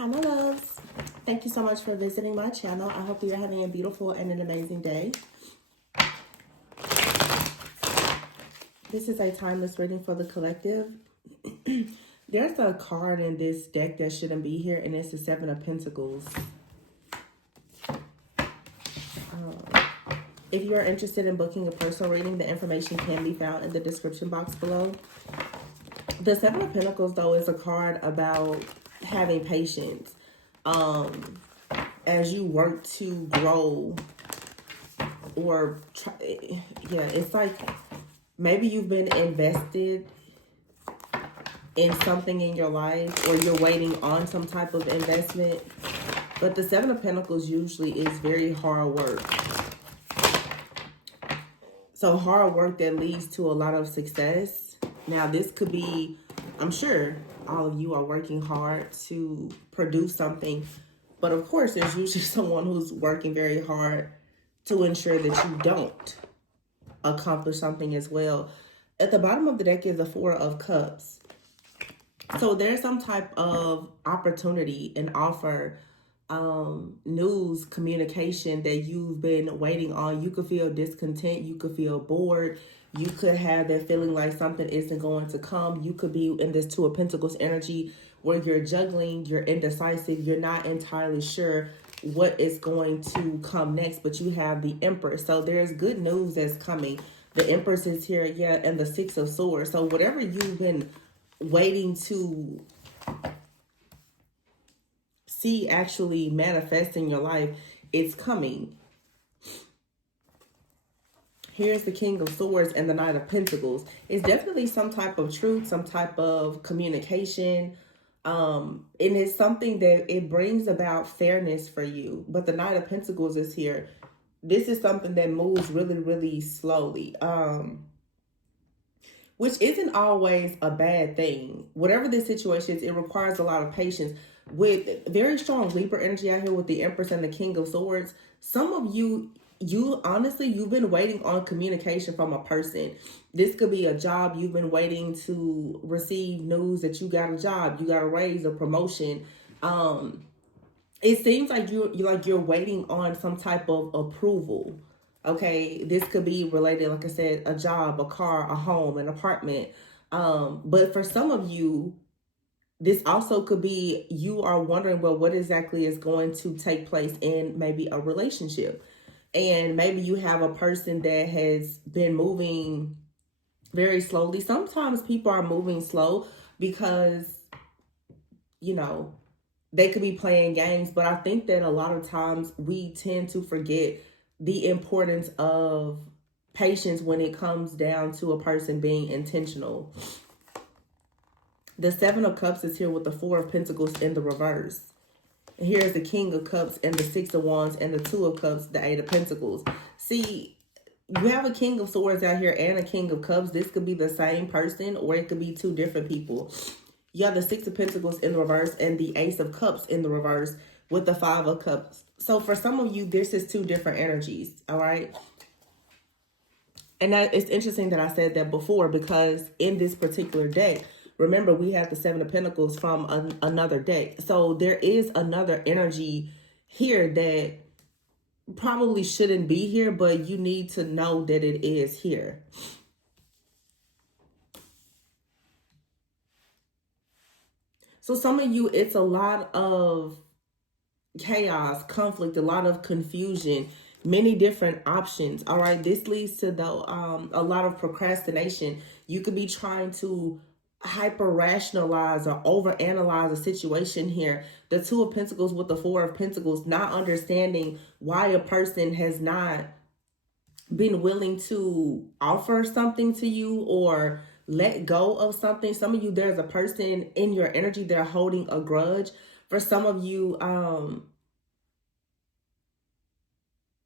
Hi, my loves. Thank you so much for visiting my channel. I hope that you're having a beautiful and an amazing day. This is a timeless reading for the collective. There's a card in this deck that shouldn't be here, and it's the Seven of Pentacles. If you're interested in booking a personal reading, the information can be found in the description box below. The Seven of Pentacles, though, is a card about having patience. As you work to grow or try, yeah, it's like maybe you've been invested in something in your life, or you're waiting on some type of investment. But the Seven of Pentacles usually is very hard work. So hard work that leads to a lot of success. Now, this could be, I'm sure all of you are working hard to produce something. But of course, there's usually someone who's working very hard to ensure that you don't accomplish something as well. At the bottom of the deck is the Four of Cups. So there's some type of opportunity, an offer, news, communication that you've been waiting on. You could feel discontent. You could feel bored. You could have that feeling like something isn't going to come. You could be in this Two of Pentacles energy where you're juggling, you're indecisive, you're not entirely sure what is going to come next, but you have the Empress. So there's good news that's coming. The Empress is here, yeah, and the Six of Swords. So whatever you've been waiting to see actually manifest in your life, it's coming. Here's the King of Swords and the Knight of Pentacles. It's definitely some type of truth, some type of communication. And it's something that it brings about fairness for you. But the Knight of Pentacles is here. This is something that moves really, really slowly. Which isn't always a bad thing. Whatever this situation is, it requires a lot of patience. With very strong Libra energy out here with the Empress and the King of Swords, some of you honestly, you've been waiting on communication from a person. This could be a job. You've been waiting to receive news that you got a job, you got a raise, a promotion. It seems like you're waiting on some type of approval. Okay, this could be related, like I said, a job, a car, a home, an apartment. But for some of you, this also could be you are wondering, well, what exactly is going to take place in maybe a relationship. And maybe you have a person that has been moving very slowly. Sometimes people are moving slow because, you know, they could be playing games. But I think that a lot of times we tend to forget the importance of patience when it comes down to a person being intentional. The Seven of Cups is here with the Four of Pentacles in the reverse. And here's the King of Cups and the Six of Wands and the Two of Cups, the Eight of Pentacles. See, you have a King of Swords out here and a King of Cups. This could be the same person, or it could be two different people. You have the Six of Pentacles in the reverse and the Ace of Cups in the reverse with the Five of Cups. So for some of you, this is two different energies, all right? And that it's interesting that I said that before, because in this particular deck, remember, we have the Seven of Pentacles from another deck. So there is another energy here that probably shouldn't be here, but you need to know that it is here. So some of you, it's a lot of chaos, conflict, a lot of confusion, many different options. All right, this leads to a lot of procrastination. You could be trying to hyper rationalize or overanalyze a situation here. The Two of Pentacles with the Four of Pentacles, not understanding why a person has not been willing to offer something to you or let go of something. Some of you, there's a person in your energy, they're holding a grudge. For some of you,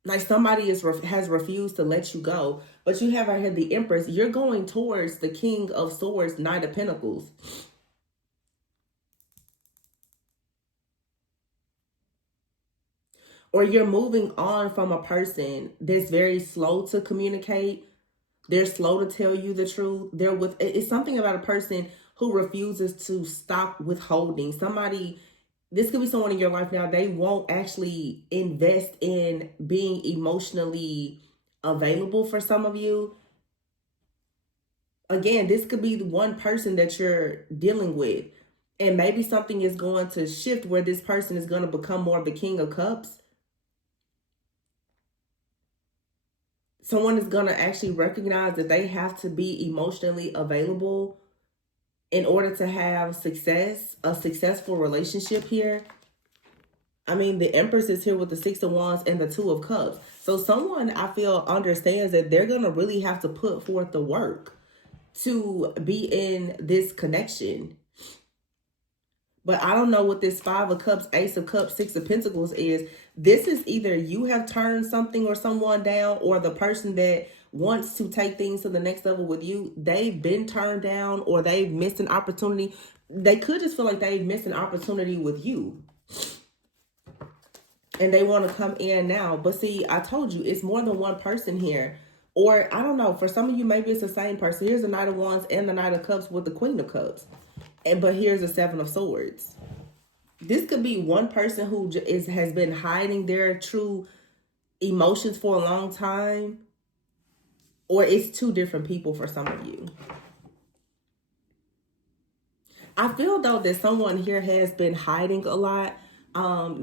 like somebody has refused to let you go, but you have right here the Empress. You're going towards the King of Swords, Knight of Pentacles. Or you're moving on from a person that's very slow to communicate. They're slow to tell you the truth. It's something about a person who refuses to stop withholding. Somebody this could be someone in your life now, they won't actually invest in being emotionally available for some of you. Again, this could be the one person that you're dealing with. And maybe something is going to shift where this person is going to become more of the King of Cups. Someone is going to actually recognize that they have to be emotionally available in order to have success, a successful relationship here. I mean, the Empress is here with the Six of Wands and the Two of Cups. So someone, I feel, understands that they're going to really have to put forth the work to be in this connection. But I don't know what this Five of Cups, Ace of Cups, Six of Pentacles is. This is either you have turned something or someone down, or the person that wants to take things to the next level with you, they've been turned down or they've missed an opportunity. They could just feel like they've missed an opportunity with you. And they want to come in now. But see, I told you, it's more than one person here. Or, I don't know, for some of you, maybe it's the same person. Here's the Knight of Wands and the Knight of Cups with the Queen of Cups. But here's the Seven of Swords. This could be one person who has been hiding their true emotions for a long time. Or it's two different people for some of you. I feel, though, that someone here has been hiding a lot.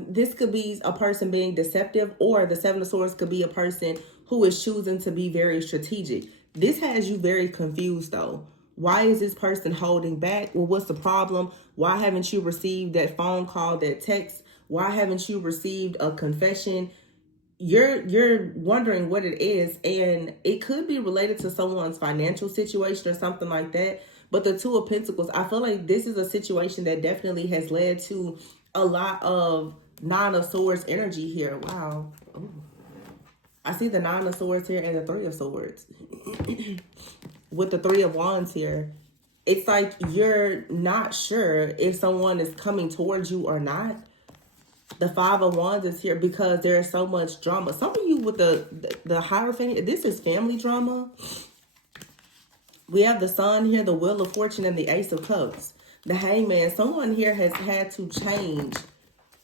This could be a person being deceptive, or the Seven of Swords could be a person who is choosing to be very strategic. This has you very confused, though. Why is this person holding back? Well, what's the problem? Why haven't you received that phone call, that text? Why haven't you received a confession? You're wondering what it is, and it could be related to someone's financial situation or something like that. But the Two of Pentacles, I feel like this is a situation that definitely has led to a lot of Nine of Swords energy here. Wow. Ooh. I see the Nine of Swords here and the Three of Swords. With the Three of Wands here. It's like you're not sure if someone is coming towards you or not. The Five of Wands is here because there's so much drama. Some of you with the Hierophant, this is family drama. We have the Sun here, the Wheel of Fortune, and the Ace of Cups. The Hangman. Someone here has had to change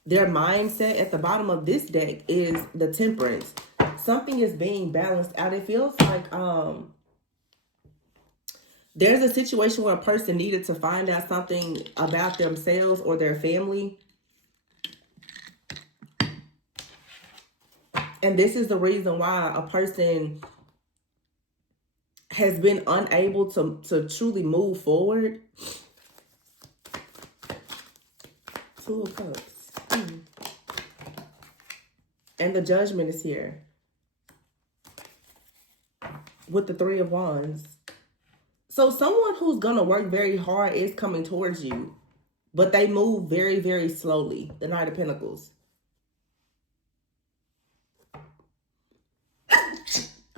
their mindset. At the bottom of this deck is the Temperance. Something is being balanced out. It feels like there's a situation where a person needed to find out something about themselves or their family. And this is the reason why a person has been unable to truly move forward. Two of Cups. And the Judgment is here. With the Three of Wands. So someone who's going to work very hard is coming towards you. But they move very, very slowly. The Knight of Pentacles.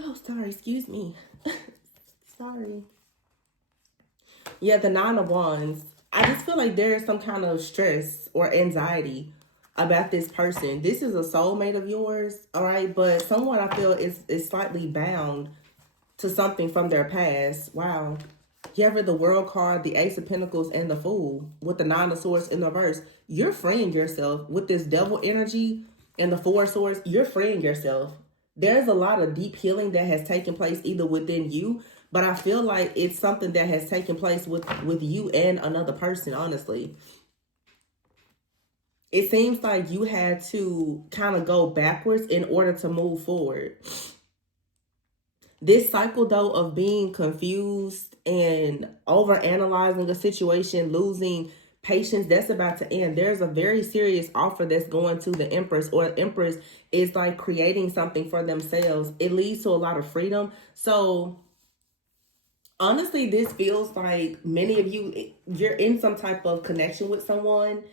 Oh, sorry. Excuse me. Sorry. Yeah, the Nine of Wands. I just feel like there's some kind of stress or anxiety about this person. This is a soulmate of yours, all right? But someone I feel is slightly bound to something from their past. Wow. You have the World card, the Ace of Pentacles, and the Fool with the Nine of Swords in the reverse. You're freeing yourself with this Devil energy and the Four of Swords. You're freeing yourself. There's a lot of deep healing that has taken place either within you, but I feel like it's something that has taken place with you and another person, honestly. It seems like you had to kind of go backwards in order to move forward. This cycle, though, of being confused and overanalyzing a situation, losing patience, that's about to end. There's a very serious offer that's going to the Empress, or Empress is like creating something for themselves. It leads to a lot of freedom. So honestly, this feels like many of you, you're in some type of connection with someone.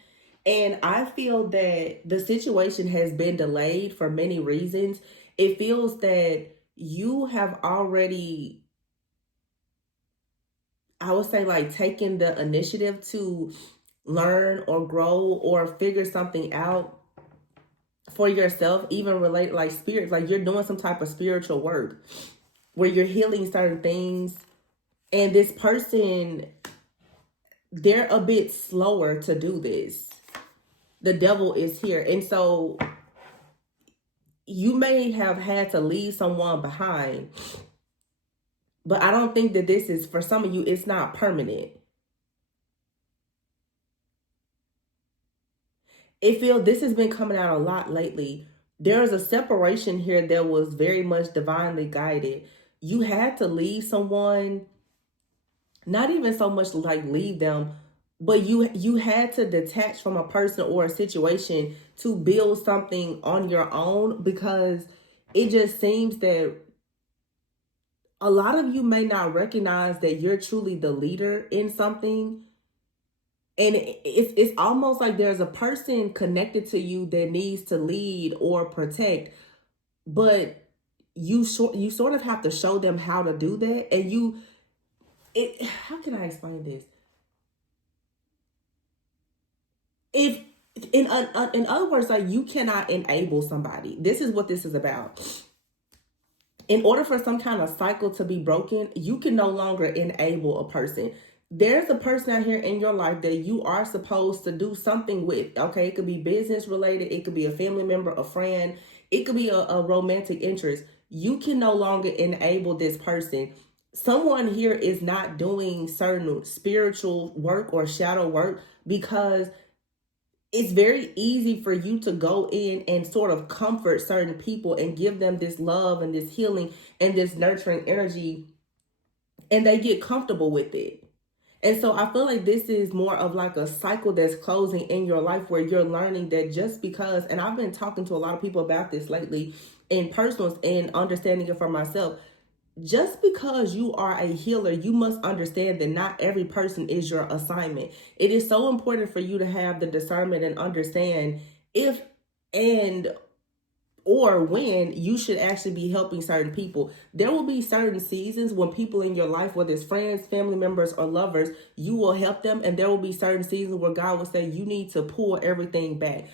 And I feel that the situation has been delayed for many reasons. It feels that you have already, I would say, like, taken the initiative to learn or grow or figure something out for yourself, even related, like spirit, like you're doing some type of spiritual work where you're healing certain things. And this person, they're a bit slower to do this. the devil is here. And so you may have had to leave someone behind, but I don't think that this is, for some of you, it's not permanent. This has been coming out a lot lately. There is a separation here that was very much divinely guided. You had to leave someone, not even so much like leave them, but you had to detach from a person or a situation to build something on your own, because it just seems that a lot of you may not recognize that you're truly the leader in something. And it's almost like there's a person connected to you that needs to lead or protect, but you sort of have to show them how to do that. And how can I explain this? If in other words, like, you cannot enable somebody. This is what this is about. In order for some kind of cycle to be broken, you can no longer enable a person. There's a person out here in your life that you are supposed to do something with. Okay, it could be business related, it could be a family member, a friend, it could be a romantic interest. You can no longer enable this person. Someone here is not doing certain spiritual work or shadow work, because it's very easy for you to go in and sort of comfort certain people and give them this love and this healing and this nurturing energy, and they get comfortable with it. And so I feel like this is more of like a cycle that's closing in your life, where you're learning that just because, and I've been talking to a lot of people about this lately in personals and understanding it for myself, just because you are a healer, you must understand that not every person is your assignment. It is so important for you to have the discernment and understand if and or when you should actually be helping certain people. There will be certain seasons when people in your life, whether it's friends, family members, or lovers, you will help them. And there will be certain seasons where God will say you need to pull everything back.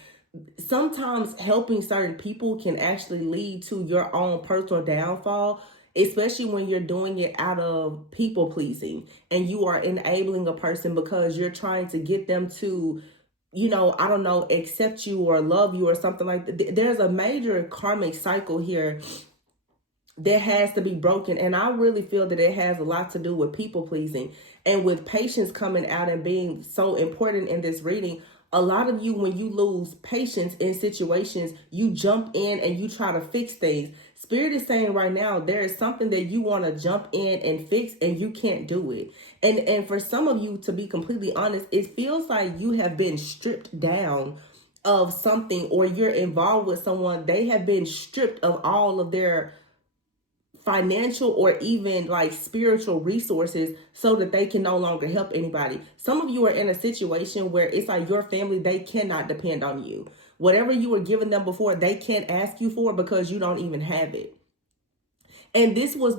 Sometimes helping certain people can actually lead to your own personal downfall, especially when you're doing it out of people pleasing and you are enabling a person because you're trying to get them to, I don't know, accept you or love you or something like that. There's a major karmic cycle here that has to be broken. And I really feel that it has a lot to do with people pleasing and with patience coming out and being so important in this reading. A lot of you, when you lose patience in situations, you jump in and you try to fix things. Spirit is saying right now, there is something that you want to jump in and fix and you can't do it. And for some of you, to be completely honest, it feels like you have been stripped down of something, or you're involved with someone. They have been stripped of all of their financial or even like spiritual resources so that they can no longer help anybody. Some of you are in a situation where it's like your family, they cannot depend on you. Whatever you were giving them before, they can't ask you for because you don't even have it. And this was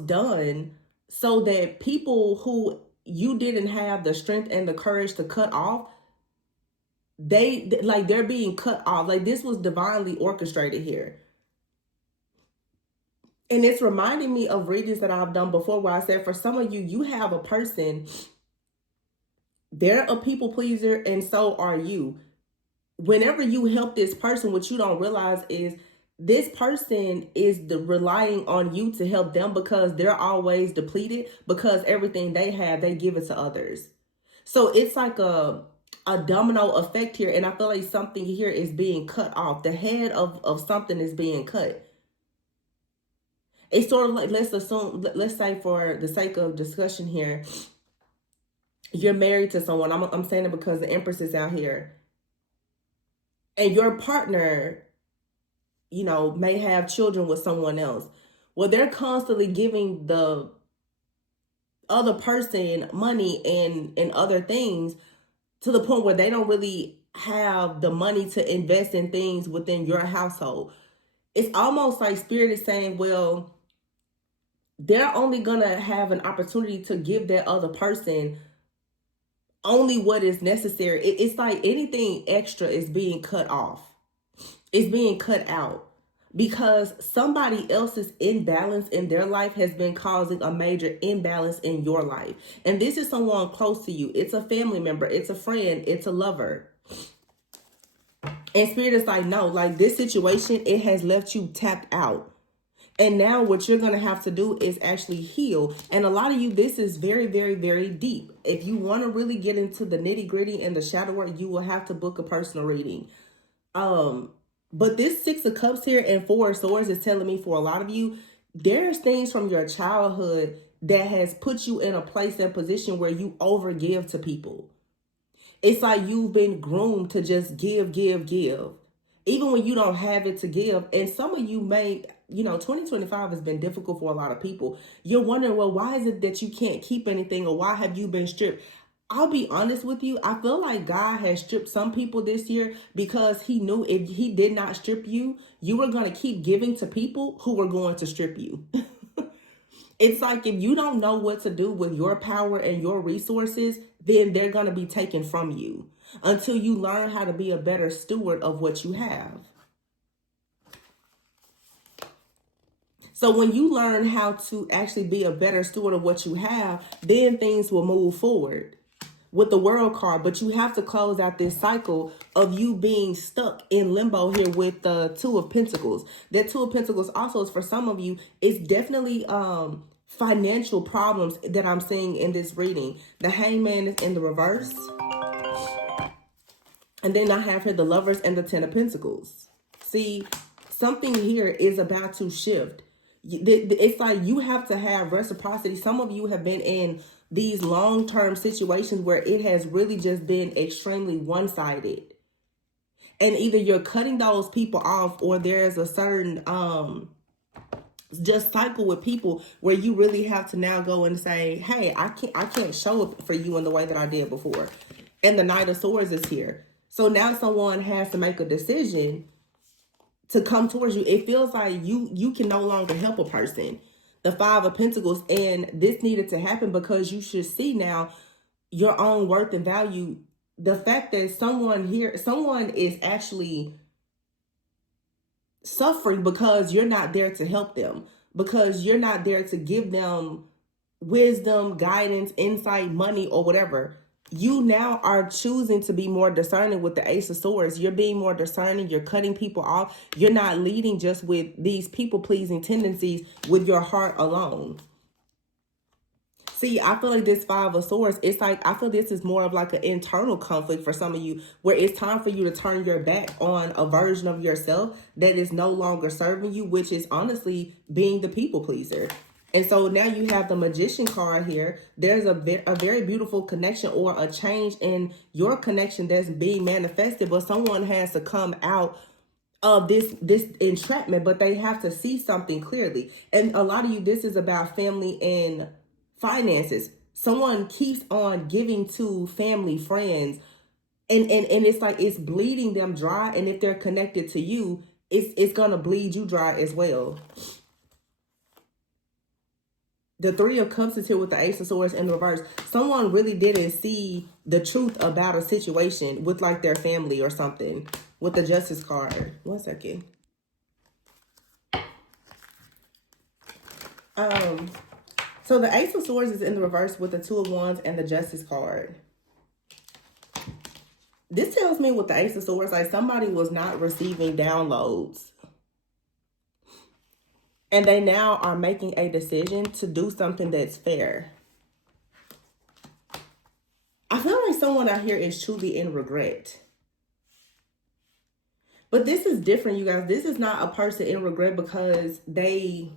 done so that people who you didn't have the strength and the courage to cut off, they're being cut off. Like, this was divinely orchestrated here. And it's reminding me of readings that I've done before, where I said, for some of you, you have a person, they're a people pleaser, and so are you. Whenever you help this person, what you don't realize is this person is relying on you to help them, because they're always depleted, because everything they have, they give it to others. So it's like a domino effect here. And I feel like something here is being cut off. The head of something is being cut. It's sort of like, let's say for the sake of discussion here, you're married to someone. I'm saying it because the Empress is out here. And your partner, may have children with someone else. Well, they're constantly giving the other person money and other things, to the point where they don't really have the money to invest in things within your household. It's almost like Spirit is saying, well, they're only going to have an opportunity to give that other person only what is necessary. It's like anything extra is being cut off. It's being cut out, because somebody else's imbalance in their life has been causing a major imbalance in your life. And this is someone close to you. It's a family member. It's a friend. It's a lover. And Spirit is like, no, like this situation, it has left you tapped out. And now what you're going to have to do is actually heal. And a lot of you, this is very, very, very deep. If you want to really get into the nitty gritty and the shadow work, you will have to book a personal reading. But this Six of Cups here and Four of Swords is telling me for a lot of you, there's things from your childhood that has put you in a place and position where you overgive to people. It's like you've been groomed to just give, give, give. Even when you don't have it to give. And some of you may, 2025 has been difficult for a lot of people. You're wondering, well, why is it that you can't keep anything, or why have you been stripped? I'll be honest with you. I feel like God has stripped some people this year because he knew if he did not strip you, you were going to keep giving to people who were going to strip you. It's like if you don't know what to do with your power and your resources, then they're going to be taken from you until you learn how to be a better steward of what you have. So when you learn how to actually be a better steward of what you have, then things will move forward with the World card. But you have to close out this cycle of you being stuck in limbo here with the Two of Pentacles. That Two of Pentacles also is for some of you, it's definitely financial problems that I'm seeing in this reading. The Hangman is in the reverse. And then I have here the Lovers and the Ten of Pentacles. See, something here is about to shift. It's like you have to have reciprocity. Some of you have been in these long-term situations where it has really just been extremely one-sided. And either you're cutting those people off, or there's a certain just cycle with people where you really have to now go and say, hey, I can't show up for you in the way that I did before. And the Knight of Swords is here. So now someone has to make a decision to come towards you. It feels like you can no longer help a person. The Five of Pentacles, and this needed to happen because you should see now your own worth and value. The fact that someone is actually suffering because you're not there to help them, because you're not there to give them wisdom, guidance, insight, money, or whatever. You now are choosing to be more discerning with the Ace of Swords. You're being more discerning. You're cutting people off. You're not leading just with these people-pleasing tendencies with your heart alone. See, I feel like this Five of Swords, it's like, I feel this is more of like an internal conflict for some of you, where it's time for you to turn your back on a version of yourself that is no longer serving you, which is honestly being the people pleaser. And so now you have the Magician card here. There's a very beautiful connection or a change in your connection that's being manifested, but someone has to come out of this entrapment, but they have to see something clearly. And a lot of you, this is about family and finances. Someone keeps on giving to family, friends, and it's like it's bleeding them dry. And if they're connected to you, it's gonna bleed you dry as well. The Three of Cups is here with the Ace of Swords in the reverse. Someone really didn't see the truth about a situation with like their family or something. With the Justice card. 1 second. So the Ace of Swords is in the reverse with the Two of Wands and the Justice card. This tells me with the Ace of Swords, like somebody was not receiving downloads. And they now are making a decision to do something that's fair. I feel like someone out here is truly in regret. But this is different, you guys. This is not a person in regret because they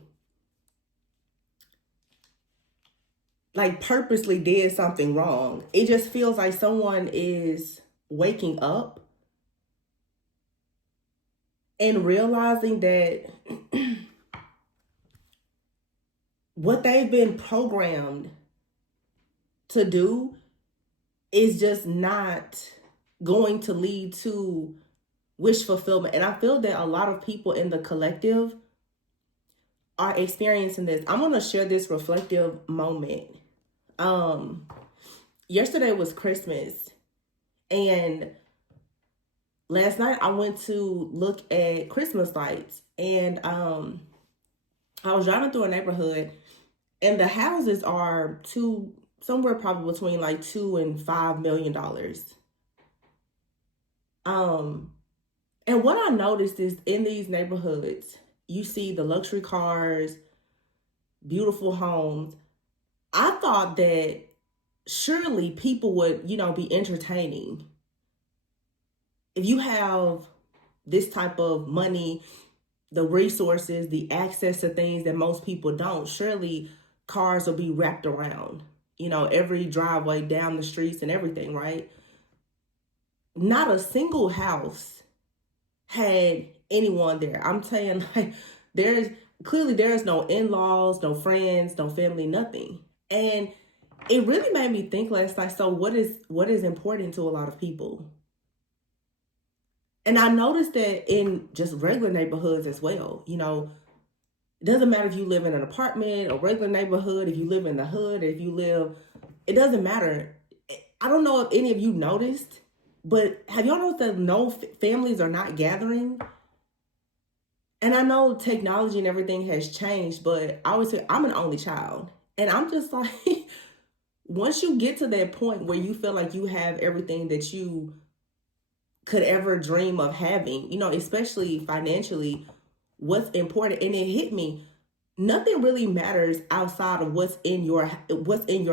like purposely did something wrong. It just feels like someone is waking up and realizing that what they've been programmed to do is just not going to lead to wish fulfillment. And I feel that a lot of people in the collective are experiencing this. I'm going to share this reflective moment. Yesterday was Christmas, and last night I went to look at Christmas lights, and I was driving through a neighborhood, and the houses are somewhere probably between like $2 and $5 million. And what I noticed is in these neighborhoods, you see the luxury cars, beautiful homes. I thought that surely people would, be entertaining. If you have this type of money, the resources, the access to things that most people don't, surely cars will be wrapped around, every driveway, down the streets and everything, right? Not a single house had anyone there. I'm saying, like, there is no in-laws, no friends, no family, nothing. And it really made me think last night, so what is important to a lot of people? And I noticed that in just regular neighborhoods as well. It doesn't matter if you live in an apartment, a regular neighborhood, if you live in the hood, it doesn't matter. I don't know if any of you noticed, but have y'all noticed that no families are not gathering? And I know technology and everything has changed, but I always say I'm an only child. And I'm just like, once you get to that point where you feel like you have everything that you could ever dream of having, especially financially, what's important, and it hit me, nothing really matters outside of what's in your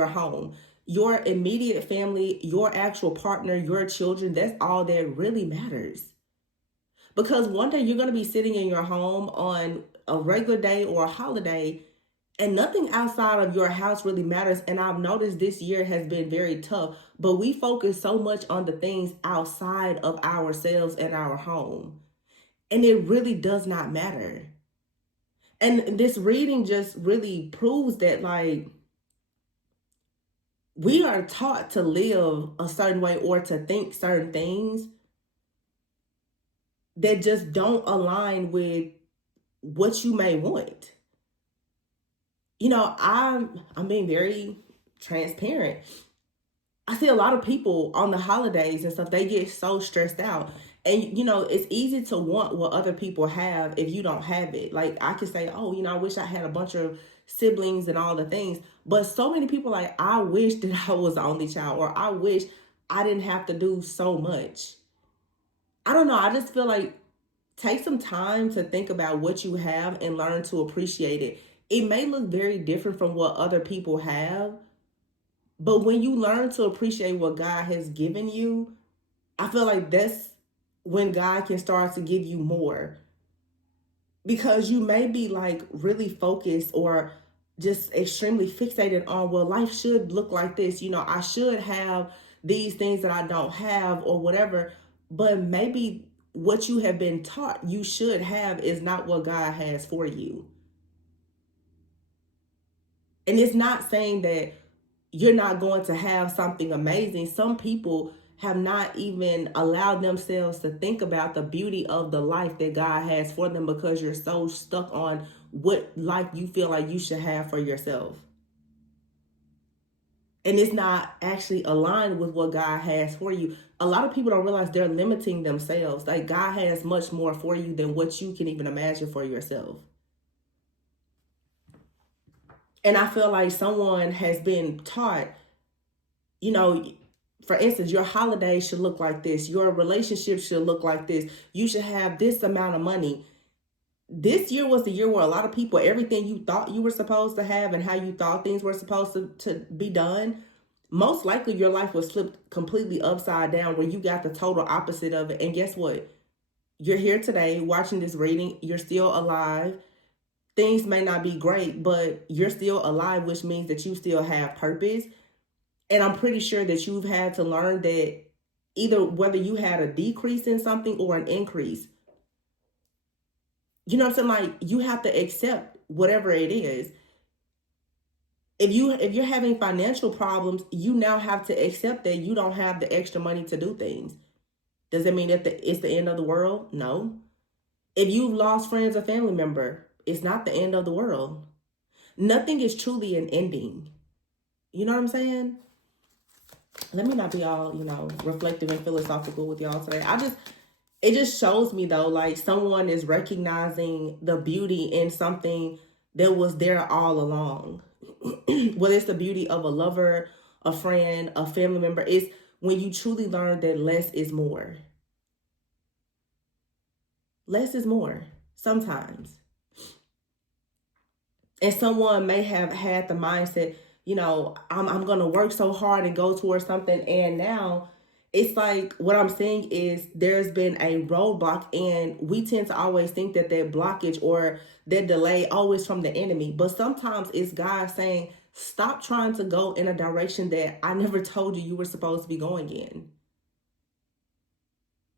home. Your immediate family, your actual partner, your children, that's all that really matters. Because one day you're going to be sitting in your home on a regular day or a holiday, and nothing outside of your house really matters. And I've noticed this year has been very tough, but we focus so much on the things outside of ourselves and our home. And it really does not matter. And this reading just really proves that, like, we are taught to live a certain way or to think certain things that just don't align with what you may want. I'm being very transparent. I see a lot of people on the holidays and stuff, they get so stressed out. And, it's easy to want what other people have if you don't have it. Like, I could say, oh, I wish I had a bunch of siblings and all the things. But so many people, like, I wish that I was the only child, or I wish I didn't have to do so much. I don't know. I just feel like take some time to think about what you have and learn to appreciate it. It may look very different from what other people have, but when you learn to appreciate what God has given you, I feel like that's when God can start to give you more. Because you may be like really focused or just extremely fixated on, well, life should look like this. I should have these things that I don't have or whatever. But maybe what you have been taught you should have is not what God has for you. And it's not saying that you're not going to have something amazing. Some people have not even allowed themselves to think about the beauty of the life that God has for them because you're so stuck on what life you feel like you should have for yourself. And it's not actually aligned with what God has for you. A lot of people don't realize they're limiting themselves. Like, God has much more for you than what you can even imagine for yourself. And I feel like someone has been taught, for instance, your holiday should look like this. Your relationship should look like this. You should have this amount of money. This year was the year where a lot of people, everything you thought you were supposed to have and how you thought things were supposed to be done, most likely your life was flipped completely upside down where you got the total opposite of it. And guess what? You're here today watching this reading. You're still alive. Things may not be great, but you're still alive, which means that you still have purpose. And I'm pretty sure that you've had to learn that either whether you had a decrease in something or an increase, you know what I'm saying? Like, you have to accept whatever it is. If you're having financial problems, you now have to accept that you don't have the extra money to do things. Does it mean that it's the end of the world? No. If you've lost friends or family member, it's not the end of the world. Nothing is truly an ending. You know what I'm saying? Let me not be all, reflective and philosophical with y'all today. It just shows me though, like, someone is recognizing the beauty in something that was there all along. Whether it's the beauty of a lover, a friend, a family member, it's when you truly learn that less is more. Less is more sometimes. And someone may have had the mindset, I'm going to work so hard and go towards something. And now it's like what I'm saying is there's been a roadblock, and we tend to always think that blockage or that delay always from the enemy. But sometimes it's God saying, stop trying to go in a direction that I never told you were supposed to be going in.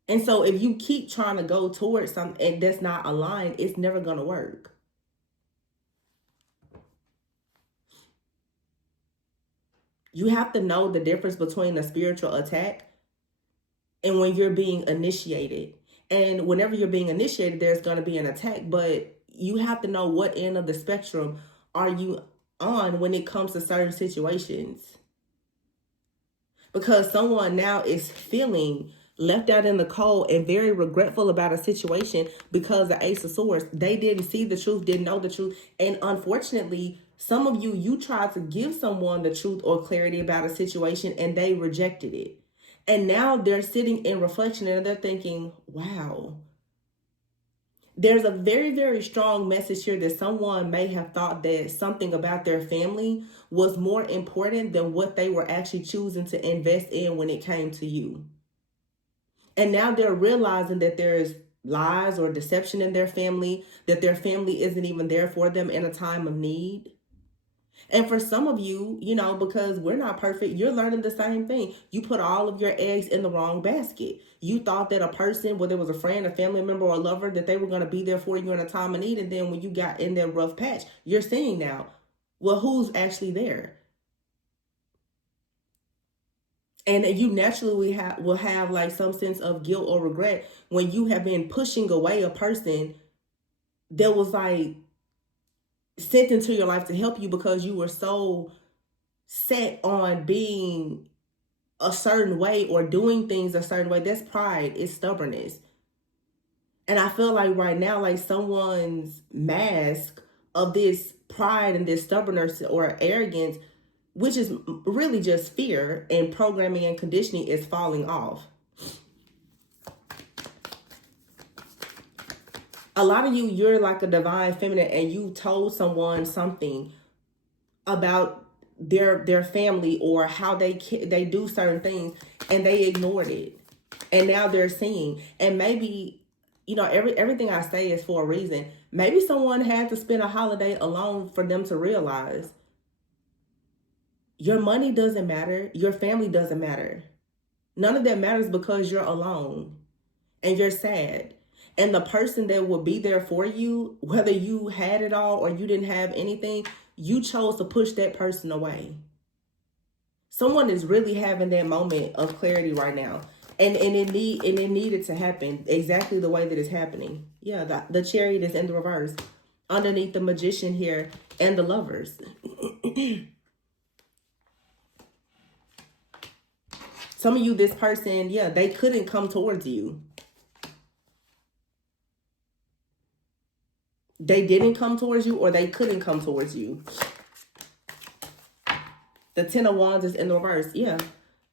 And so if you keep trying to go towards something that's not aligned, it's never going to work. You have to know the difference between a spiritual attack and when you're being initiated. And whenever you're being initiated, there's going to be an attack, but you have to know what end of the spectrum are you on when it comes to certain situations. Because someone now is feeling left out in the cold and very regretful about a situation because the Ace of Swords, they didn't see the truth, didn't know the truth. And unfortunately, some of you tried to give someone the truth or clarity about a situation and they rejected it. And now they're sitting in reflection and they're thinking, wow. There's a very, very strong message here that someone may have thought that something about their family was more important than what they were actually choosing to invest in when it came to you. And now they're realizing that there's lies or deception in their family, that their family isn't even there for them in a time of need. And for some of you, because we're not perfect, you're learning the same thing. You put all of your eggs in the wrong basket. You thought that a person, whether it was a friend, a family member, or a lover, that they were going to be there for you in a time of need. And then when you got in their rough patch, you're seeing now, well, who's actually there? And you naturally will have like some sense of guilt or regret when you have been pushing away a person that was like sent into your life to help you because you were so set on being a certain way or doing things a certain way. That's pride. It's stubbornness. And I feel like right now, like someone's mask of this pride and this stubbornness or arrogance, which is really just fear and programming and conditioning, is falling off. A lot of you're like a divine feminine and you told someone something about their family or how they do certain things and they ignored it. And now they're seeing, and maybe, everything I say is for a reason. Maybe someone had to spend a holiday alone for them to realize your money doesn't matter. Your family doesn't matter. None of that matters because you're alone and you're sad. And the person that will be there for you, whether you had it all or you didn't have anything, you chose to push that person away. Someone is really having that moment of clarity right now. And it needed to happen exactly the way that it's happening. Yeah, the Chariot is in the reverse. Underneath the Magician here and the Lovers. Some of you, this person, they couldn't come towards you. They didn't come towards you or they couldn't come towards you. The Ten of Wands is in the reverse. Yeah.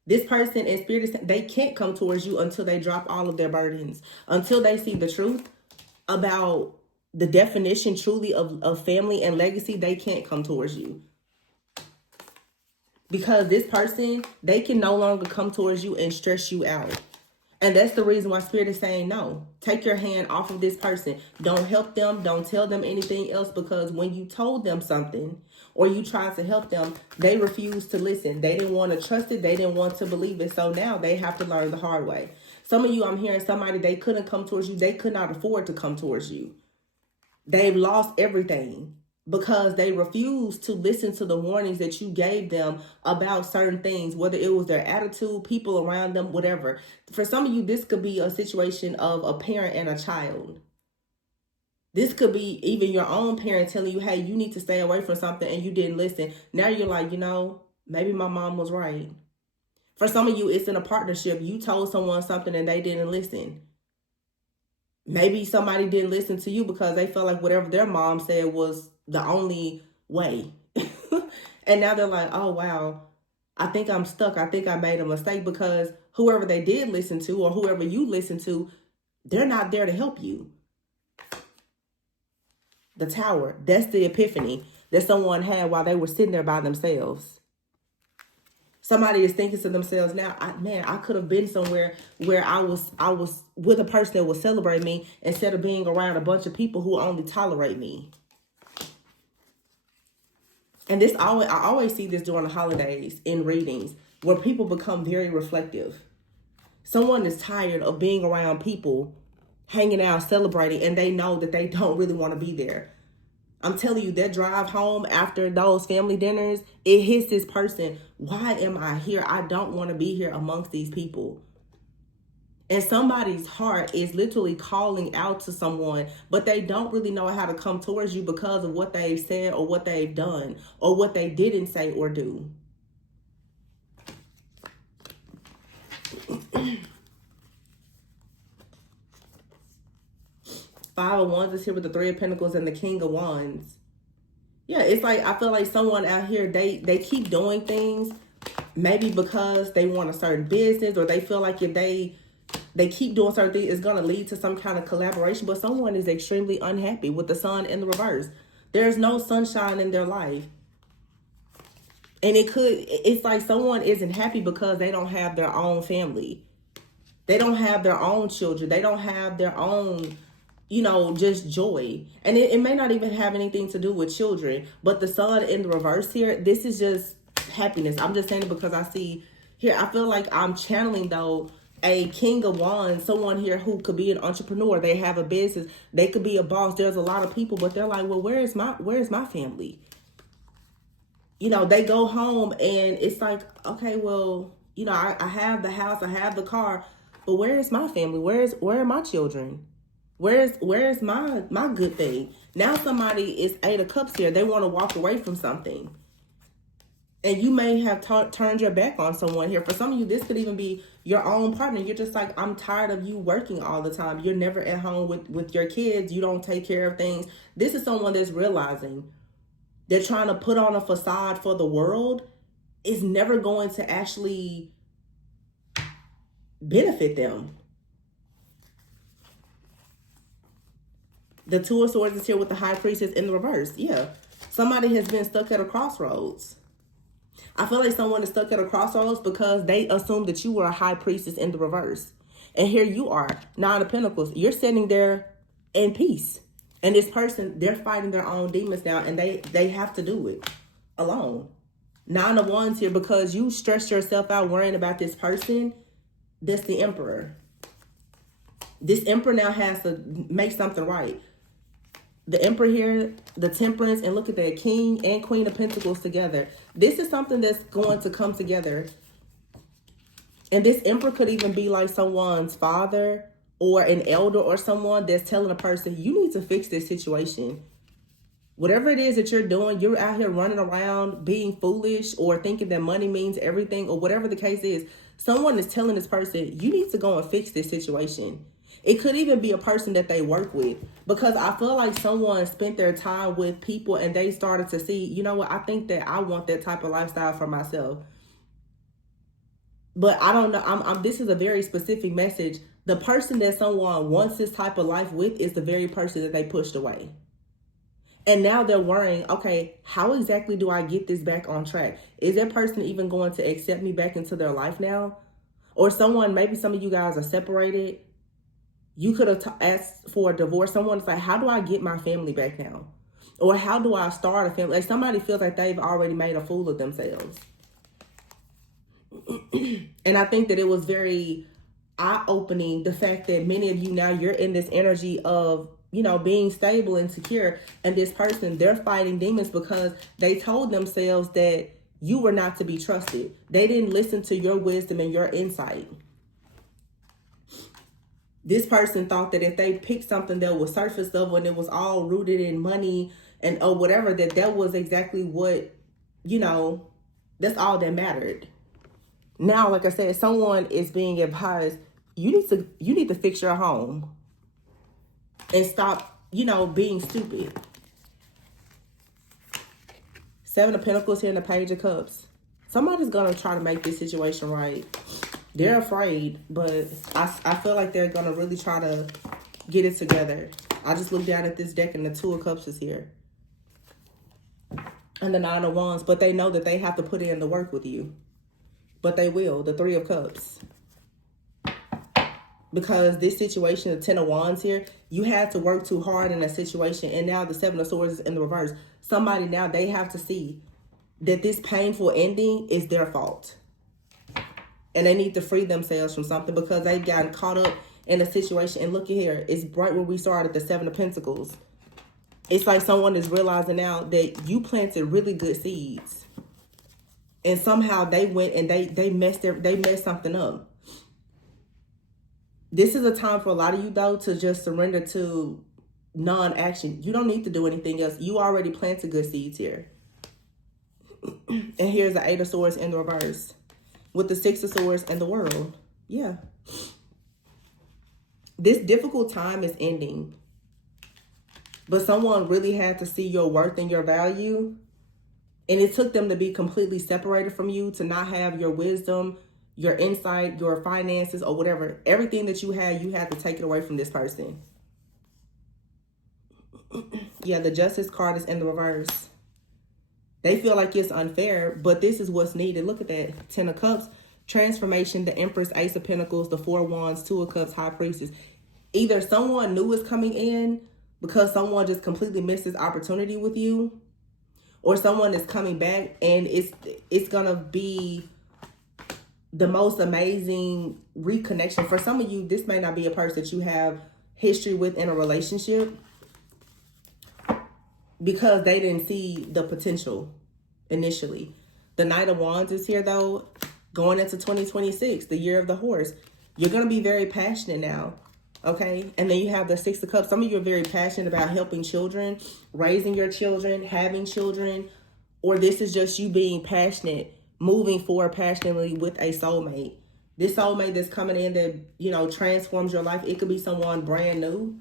This person in spirit, they can't come towards you until they drop all of their burdens. Until they see the truth about the definition truly of family and legacy, they can't come towards you. Because this person, they can no longer come towards you and stress you out. And that's the reason why Spirit is saying no. Take your hand off of this person. Don't help them. Don't tell them anything else, because when you told them something or you tried to help them, they refused to listen. They didn't want to trust it. They didn't want to believe it. So now they have to learn the hard way. Some of you, I'm hearing somebody, they couldn't come towards you. They could not afford to come towards you. They've lost everything because they refused to listen to the warnings that you gave them about certain things, whether it was their attitude, people around them, whatever. For some of you, this could be a situation of a parent and a child. This could be even your own parent telling you, hey, you need to stay away from something, and you didn't listen. Now you're like, maybe my mom was right. For some of you, it's in a partnership. You told someone something and they didn't listen. Maybe somebody didn't listen to you because they felt like whatever their mom said was the only way. And now they're like, oh, wow, I think I'm stuck. I think I made a mistake, because whoever they did listen to or whoever you listen to, they're not there to help you. The Tower. That's the epiphany that someone had while they were sitting there by themselves. Somebody is thinking to themselves now, I could have been somewhere where I was with a person that would celebrate me instead of being around a bunch of people who only tolerate me. And I always see this during the holidays in readings where people become very reflective. Someone is tired of being around people, hanging out, celebrating, and they know that they don't really want to be there. I'm telling you, that drive home after those family dinners, it hits this person. Why am I here? I don't want to be here amongst these people. And somebody's heart is literally calling out to someone, but they don't really know how to come towards you because of what they've said or what they've done or what they didn't say or do. Five of Wands is here with the Three of Pentacles and the King of Wands. Yeah, it's like I feel like someone out here, they keep doing things maybe because they want a certain business or they feel like if they keep doing certain things, it's going to lead to some kind of collaboration. But someone is extremely unhappy with the Sun in the reverse. There's no sunshine in their life. And it's like someone isn't happy because they don't have their own family. They don't have their own children. They don't have their own, just joy. And it may not even have anything to do with children. But the Sun in the reverse here, this is just happiness. I'm just saying it because I see here, I feel like I'm channeling, though, a King of Wands, someone here who could be an entrepreneur. They have a business. They could be a boss. There's a lot of people, but they're like, well, where is my family? They go home and it's like, okay, well, I have the house, I have the car, but where is my family? Where are my children? Where's my good thing? Now somebody is 8 of Cups here. They want to walk away from something. And you may have turned your back on someone here. For some of you, this could even be your own partner. You're just like, I'm tired of you working all the time. You're never at home with your kids. You don't take care of things. This is someone that's realizing they're trying to put on a facade for the world is never going to actually benefit them. The Two of Swords is here with the High Priestess in the reverse. Yeah. Somebody has been stuck at a crossroads. I feel like someone is stuck at a crossroads because they assumed that you were a High Priestess in the reverse. And here you are, Nine of Pentacles. You're sitting there in peace. And this person, they're fighting their own demons now, and they have to do it alone. Nine of Wands here because you stressed yourself out worrying about this person. That's the Emperor. This Emperor now has to make something right. The Emperor here, the Temperance, and look at that, King and Queen of Pentacles together. This is something that's going to come together. And this Emperor could even be like someone's father or an elder or someone that's telling a person, you need to fix this situation. Whatever it is that you're doing, you're out here running around being foolish or thinking that money means everything or whatever the case is. Someone is telling this person, you need to go and fix this situation. It could even be a person that they work with, because I feel like someone spent their time with people and they started to see, you know what, I think that I want that type of lifestyle for myself. But I don't know. This is a very specific message. The person that someone wants this type of life with is the very person that they pushed away. And now they're worrying, okay, how exactly do I get this back on track? Is that person even going to accept me back into their life now? Or someone, maybe some of you guys are separated. You could have asked for a divorce. Someone's like, how do I get my family back now? Or how do I start a family? Like somebody feels like they've already made a fool of themselves. And I think that it was very eye-opening, the fact that many of you now, you're in this energy of, being stable and secure. And this person, they're fighting demons because they told themselves that you were not to be trusted. They didn't listen to your wisdom and your insight. This person thought that if they picked something that was surface level and it was all rooted in money and or whatever, that was exactly what, that's all that mattered. Now, like I said, someone is being advised, you need to fix your home and stop, being stupid. Seven of Pentacles here and the Page of Cups. Somebody's going to try to make this situation right. They're afraid, but I feel like they're going to really try to get it together. I just looked down at this deck and the Two of Cups is here. And the Nine of Wands. But they know that they have to put in the work with you. But they will. The Three of Cups. Because this situation, the Ten of Wands here, you had to work too hard in a situation. And now the Seven of Swords is in the reverse. Somebody now, they have to see that this painful ending is their fault. And they need to free themselves from something because they've gotten caught up in a situation. And look at here. It's right where we started, the Seven of Pentacles. It's like someone is realizing now that you planted really good seeds. And somehow they went and they messed something up. This is a time for a lot of you, though, to just surrender to non-action. You don't need to do anything else. You already planted good seeds here. And here's the Eight of Swords in the reverse. With the Six of Swords and the World. Yeah. This difficult time is ending. But someone really had to see your worth and your value. And it took them to be completely separated from you, to not have your wisdom, your insight, your finances, or whatever. Everything that you had to take it away from this person. Yeah, the Justice card is in the reverse. They feel like it's unfair, but this is what's needed. Look at that. Ten of Cups, transformation, the Empress, Ace of Pentacles, the Four of Wands, Two of Cups, High Priestess. Either someone new is coming in because someone just completely missed this opportunity with you, or someone is coming back and it's going to be the most amazing reconnection. For some of you, this may not be a person that you have history with in a relationship, because they didn't see the potential initially. The Knight of Wands is here, though, going into 2026, the year of the horse. You're going to be very passionate now, okay? And then you have the Six of Cups. Some of you are very passionate about helping children, raising your children, having children, or this is just you being passionate, moving forward passionately with a soulmate. This soulmate that's coming in that, you know, transforms your life. It could be someone brand new,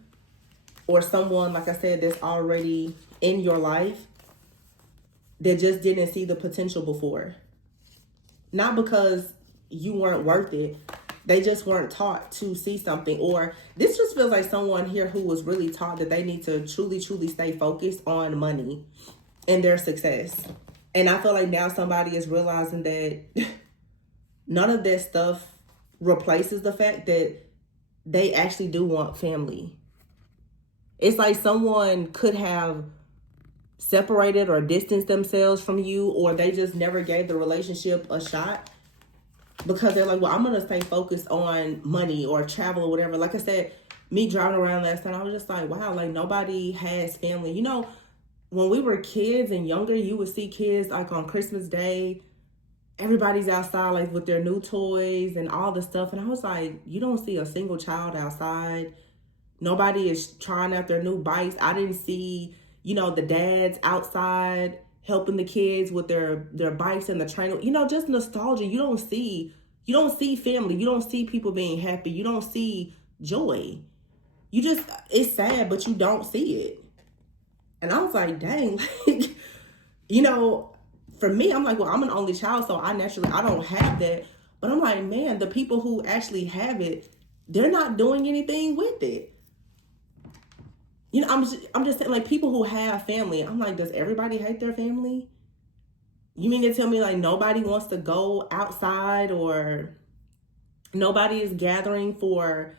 or someone, like I said, that's already in your life that just didn't see the potential before. Not because you weren't worth it. They just weren't taught to see something. Or this just feels like someone here who was really taught that they need to truly, truly stay focused on money and their success. And I feel like now somebody is realizing that none of that stuff replaces the fact that they actually do want family. It's like someone could have separated or distanced themselves from you, or they just never gave the relationship a shot because they're like, well, I'm going to stay focused on money or travel or whatever. Like I said, me driving around last night, I was just like, wow, like nobody has family. You know, when we were kids and younger, you would see kids like on Christmas Day, everybody's outside like with their new toys and all the stuff. And I was like, you don't see a single child outside. Nobody is trying out their new bikes. I didn't see, you know, the dads outside helping the kids with their bikes and the trainer. You know, just nostalgia. You don't see family. You don't see people being happy. You don't see joy. You just, it's sad, but you don't see it. And I was like, dang, like, you know, for me, I'm like, well, I'm an only child, so I don't have that. But I'm like, man, the people who actually have it, they're not doing anything with it. You know, I'm just saying, like, people who have family, I'm like, does everybody hate their family? You mean to tell me, like, nobody wants to go outside, or nobody is gathering for,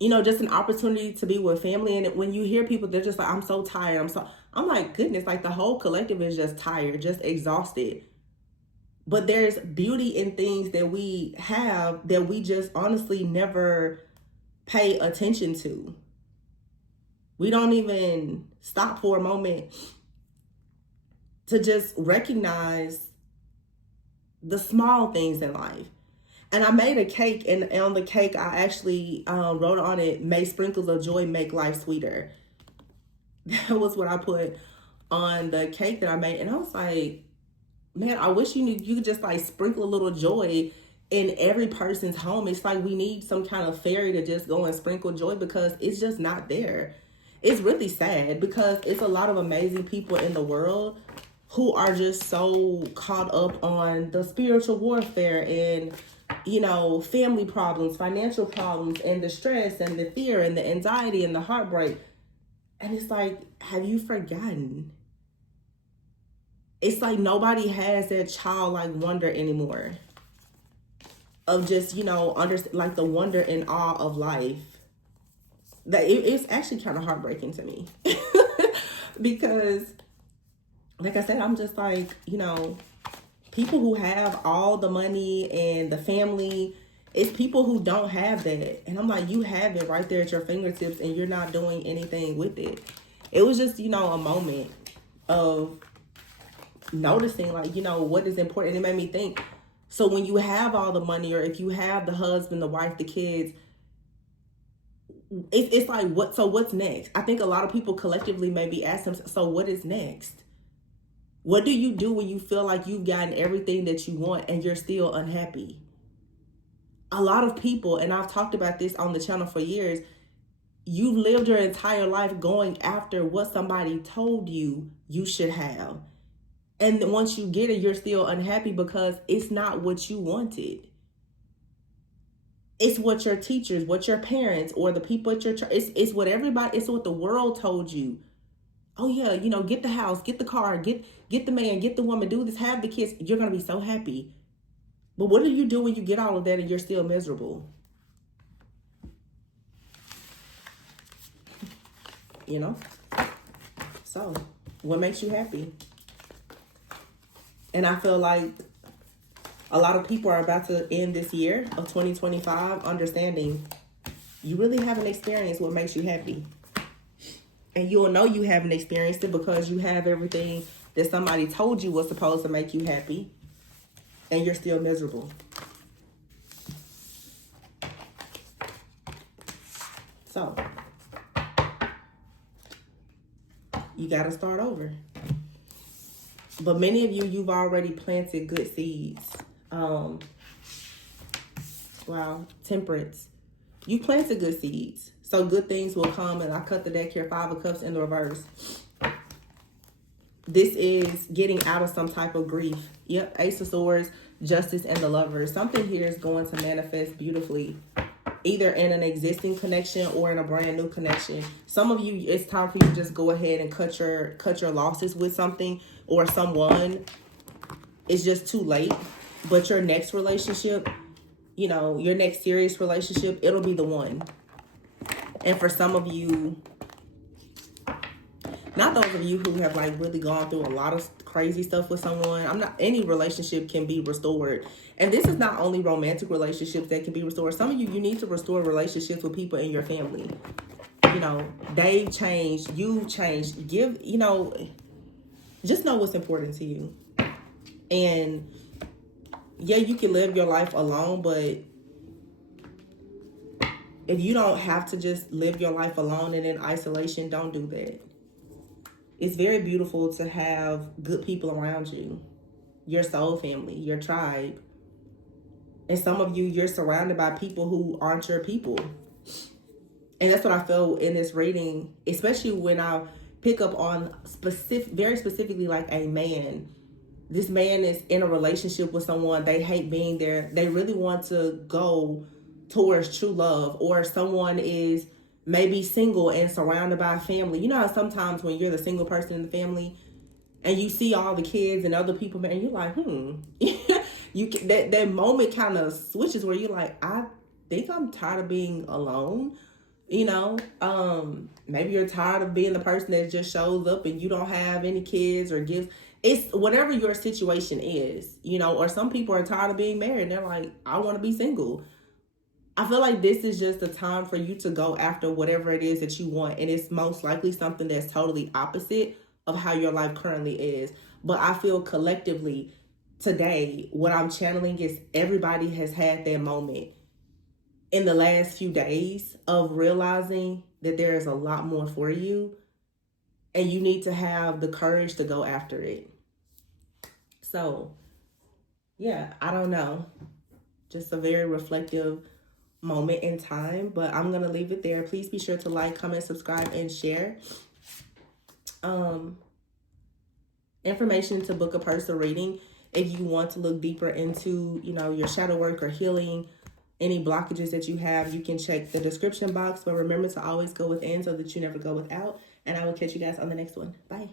you know, just an opportunity to be with family? And when you hear people, they're just like, I'm so tired. I'm like, goodness, like the whole collective is just tired, just exhausted. But there's beauty in things that we have that we just honestly never pay attention to. We don't even stop for a moment to just recognize the small things in life. And I made a cake, and on the cake, I actually wrote on it, may sprinkles of joy make life sweeter. That was what I put on the cake that I made. And I was like, man, I wish you could just like sprinkle a little joy in every person's home. It's like we need some kind of fairy to just go and sprinkle joy, because it's just not there. It's really sad, because it's a lot of amazing people in the world who are just so caught up on the spiritual warfare and you know, family problems, financial problems, and the stress and the fear and the anxiety and the heartbreak. And it's like, have you forgotten? It's like nobody has that childlike wonder anymore of just, you know, like the wonder and awe of life. That it's actually kind of heartbreaking to me. Because, like I said, I'm just like, you know, people who have all the money and the family, it's people who don't have that. And I'm like, you have it right there at your fingertips and you're not doing anything with it. It was just, you know, a moment of noticing, like, you know, what is important. It made me think, so when you have all the money, or if you have the husband, the wife, the kids, it's like, what's next? I think a lot of people collectively maybe ask themselves, so what is next? What do you do when you feel like you've gotten everything that you want and you're still unhappy? A lot of people, and I've talked about this on the channel for years, you've lived your entire life going after what somebody told you you should have. And once you get it, you're still unhappy because it's not what you wanted. It's what your teachers, what your parents, or the people at your church, it's what everybody, it's what the world told you. Oh yeah, you know, get the house, get the car, get the man, get the woman, do this, have the kids. You're going to be so happy. But what do you do when you get all of that and you're still miserable? You know? So, what makes you happy? And I feel like a lot of people are about to end this year of 2025 understanding you really haven't experienced what makes you happy. And you'll know you haven't experienced it because you have everything that somebody told you was supposed to make you happy, and you're still miserable. So, you got to start over. But many of you, you've already planted good seeds. Wow, temperance. You planted good seeds. So good things will come. And I cut the deck here, 5 of Cups in the reverse. This is getting out of some type of grief. Yep, Ace of Swords, Justice, and the Lovers. Something here is going to manifest beautifully, either in an existing connection or in a brand new connection. Some of you, it's time for you to just go ahead and cut your losses with something or someone. It's just too late. But your next relationship, you know, your next serious relationship, it'll be the one. And for some of you, not those of you who have like really gone through a lot of crazy stuff with someone, any relationship can be restored. And this is not only romantic relationships that can be restored. Some of you, you need to restore relationships with people in your family. You know, they've changed, you've changed. You know, just know what's important to you. And yeah, you can live your life alone, but if you don't have to just live your life alone and in isolation, don't do that. It's very beautiful to have good people around you, your soul family, your tribe. And some of you, you're surrounded by people who aren't your people. And that's what I feel in this reading, especially when I pick up on very specifically like a man. This man is in a relationship with someone. They hate being there. They really want to go towards true love. Or someone is maybe single and surrounded by a family. You know how sometimes when you're the single person in the family and you see all the kids and other people, and you're like, that moment kind of switches where you're like, I think I'm tired of being alone. You know, maybe you're tired of being the person that just shows up and you don't have any kids or gifts. It's whatever your situation is, you know, or some people are tired of being married. They're like, I want to be single. I feel like this is just a time for you to go after whatever it is that you want. And it's most likely something that's totally opposite of how your life currently is. But I feel collectively today, what I'm channeling is everybody has had that moment in the last few days of realizing that there is a lot more for you and you need to have the courage to go after it. So, yeah, I don't know. Just a very reflective moment in time, but I'm going to leave it there. Please be sure to like, comment, subscribe, and share. Information to book a personal reading if you want to look deeper into, you know, your shadow work or healing, any blockages that you have, you can check the description box. But remember to always go within so that you never go without. And I will catch you guys on the next one. Bye.